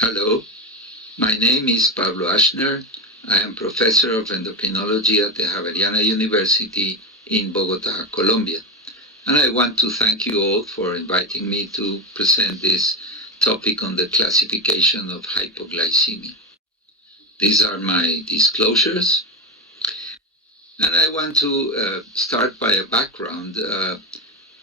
Hello, my name is Pablo Aschner. I am professor of endocrinology at the Javeriana University in Bogota, Colombia. And I want to thank you all for inviting me to present this topic on the classification of hypoglycemia. These are my disclosures. And I want to start by a background.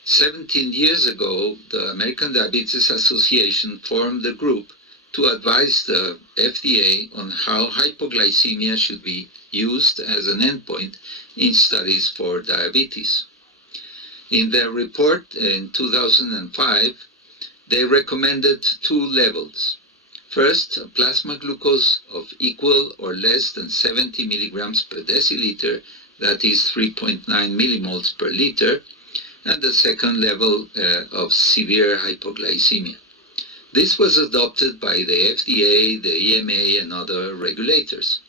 17 years ago, the American Diabetes Association formed a group to advise the FDA on how hypoglycemia should be used as an endpoint in studies for diabetes. In their report in 2005, they recommended two levels. First, a plasma glucose of equal or less than 70 milligrams per deciliter, that is 3.9 millimoles per liter, and the second level of severe hypoglycemia. This was adopted by the FDA, the EMA, and other regulators.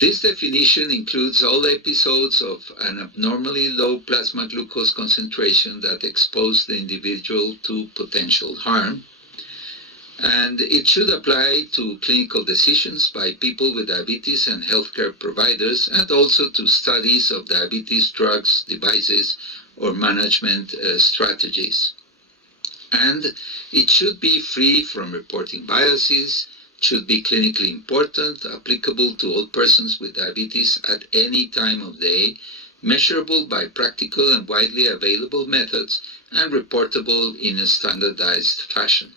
This definition includes all episodes of an abnormally low plasma glucose concentration that expose the individual to potential harm, and it should apply to clinical decisions by people with diabetes and healthcare providers, and also to studies of diabetes drugs, devices, or management strategies. And it should be free from reporting biases, should be clinically important, applicable to all persons with diabetes at any time of day, measurable by practical and widely available methods, and reportable in a standardized fashion.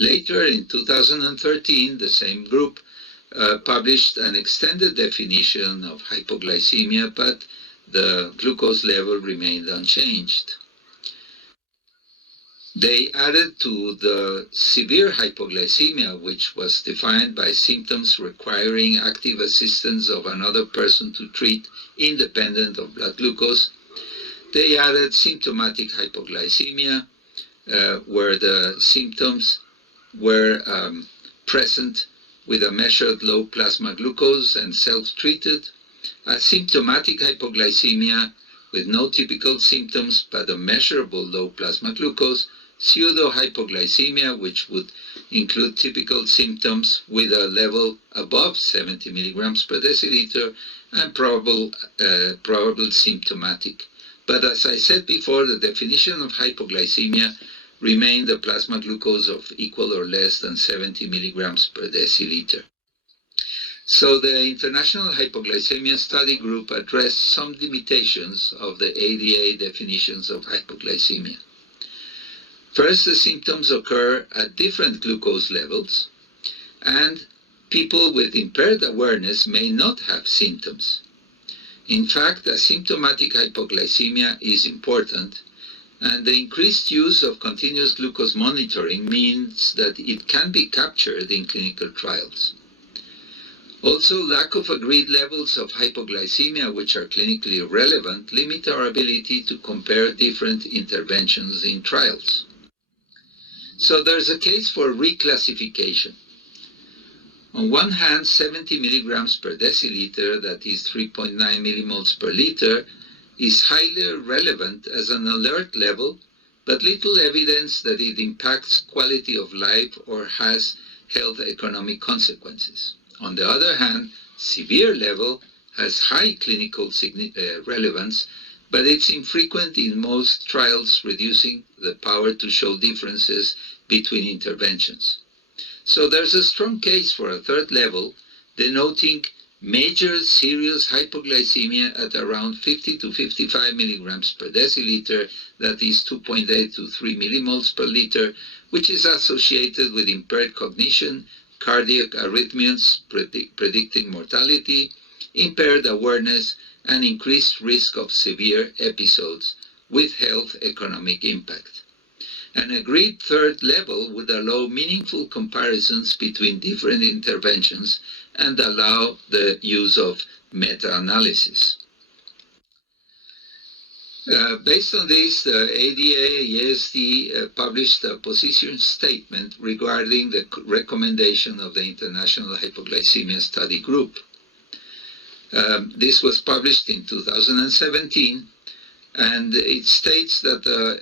Later, in 2013, the same group published an extended definition of hypoglycemia, but the glucose level remained unchanged. They added to the severe hypoglycemia, which was defined by symptoms requiring active assistance of another person to treat independent of blood glucose. They added symptomatic hypoglycemia, where the symptoms were present with a measured low plasma glucose and self-treated, asymptomatic hypoglycemia with no typical symptoms but a measurable low plasma glucose, pseudo-hypoglycemia, which would include typical symptoms with a level above 70 milligrams per deciliter, and probable symptomatic. But as I said before, the definition of hypoglycemia remained a plasma glucose of equal or less than 70 milligrams per deciliter. So the International Hypoglycemia Study Group addressed some limitations of the ADA definitions of hypoglycemia. First, the symptoms occur at different glucose levels, and people with impaired awareness may not have symptoms. In fact, asymptomatic hypoglycemia is important, and the increased use of continuous glucose monitoring means that it can be captured in clinical trials. Also, lack of agreed levels of hypoglycemia, which are clinically relevant, limit our ability to compare different interventions in trials. So there's a case for reclassification. On one hand, 70 milligrams per deciliter, that is 3.9 millimoles per liter, is highly relevant as an alert level, but little evidence that it impacts quality of life or has health economic consequences. On the other hand, severe level has high clinical relevance, but it's infrequent in most trials, reducing the power to show differences between interventions. So there's a strong case for a third level, denoting major serious hypoglycemia at around 50 to 55 milligrams per deciliter, that is 2.8 to 3 millimoles per liter, which is associated with impaired cognition, cardiac arrhythmias predicting mortality, impaired awareness, and increased risk of severe episodes with health economic impact. An agreed third level would allow meaningful comparisons between different interventions and allow the use of meta-analysis. Based on this, the ADA-ESD published a position statement regarding the recommendation of the International Hypoglycemia Study Group. This was published in 2017, And it states that the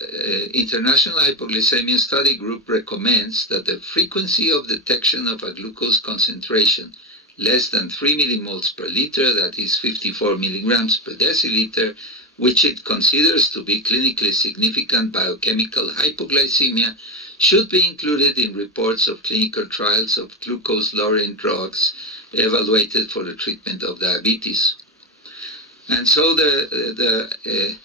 International Hypoglycemia Study Group recommends that the frequency of detection of a glucose concentration less than 3 millimoles per liter, that is 54 milligrams per deciliter, which it considers to be clinically significant biochemical hypoglycemia, should be included in reports of clinical trials of glucose-lowering drugs evaluated for the treatment of diabetes. And so the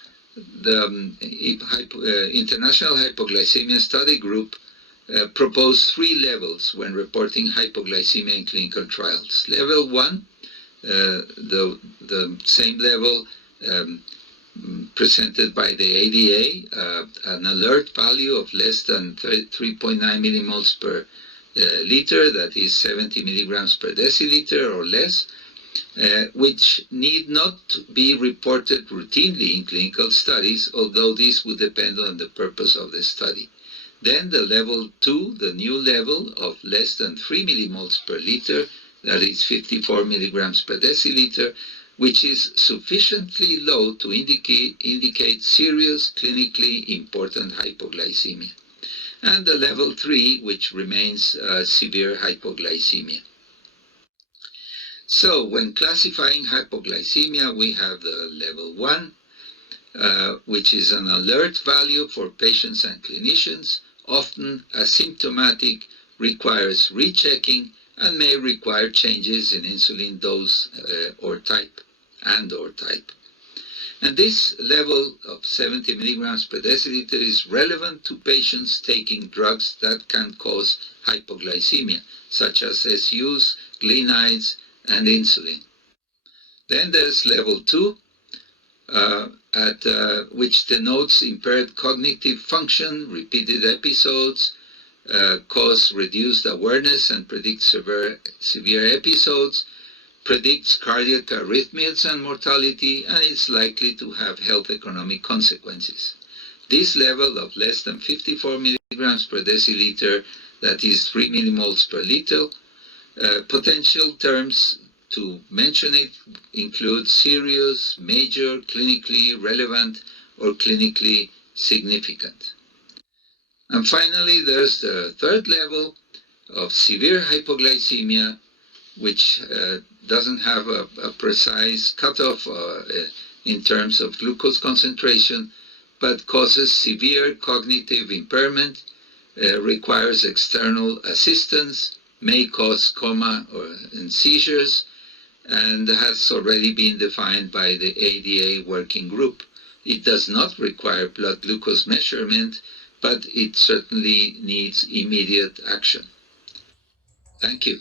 International Hypoglycemia Study Group proposed 3 levels when reporting hypoglycemia in clinical trials. Level 1, the same level presented by the ADA, an alert value of less than 3.9 millimoles per liter, that is 70 milligrams per deciliter or less, which need not be reported routinely in clinical studies, although this would depend on the purpose of the study. Then the level 2, the new level of less than 3 millimoles per liter, that is 54 milligrams per deciliter, which is sufficiently low to indicate serious clinically important hypoglycemia. And the level 3, which remains severe hypoglycemia. So when classifying hypoglycemia, we have the level 1, which is an alert value for patients and clinicians, often asymptomatic, requires rechecking, and may require changes in insulin dose or type. And this level of 70 milligrams per deciliter is relevant to patients taking drugs that can cause hypoglycemia, such as SUs, glinides, and insulin. Then there's level 2, which denotes impaired cognitive function, repeated episodes, cause reduced awareness and predict severe episodes, predicts cardiac arrhythmias and mortality, and is likely to have health economic consequences. This level of less than 54 milligrams per deciliter, that is 3 millimoles per liter, potential terms to mention it include serious, major, clinically relevant, or clinically significant. And finally, there's the third level of severe hypoglycemia, which doesn't have a precise cutoff in terms of glucose concentration, but causes severe cognitive impairment, requires external assistance, may cause coma and seizures, and has already been defined by the ADA working group. It does not require blood glucose measurement, but it certainly needs immediate action. Thank you.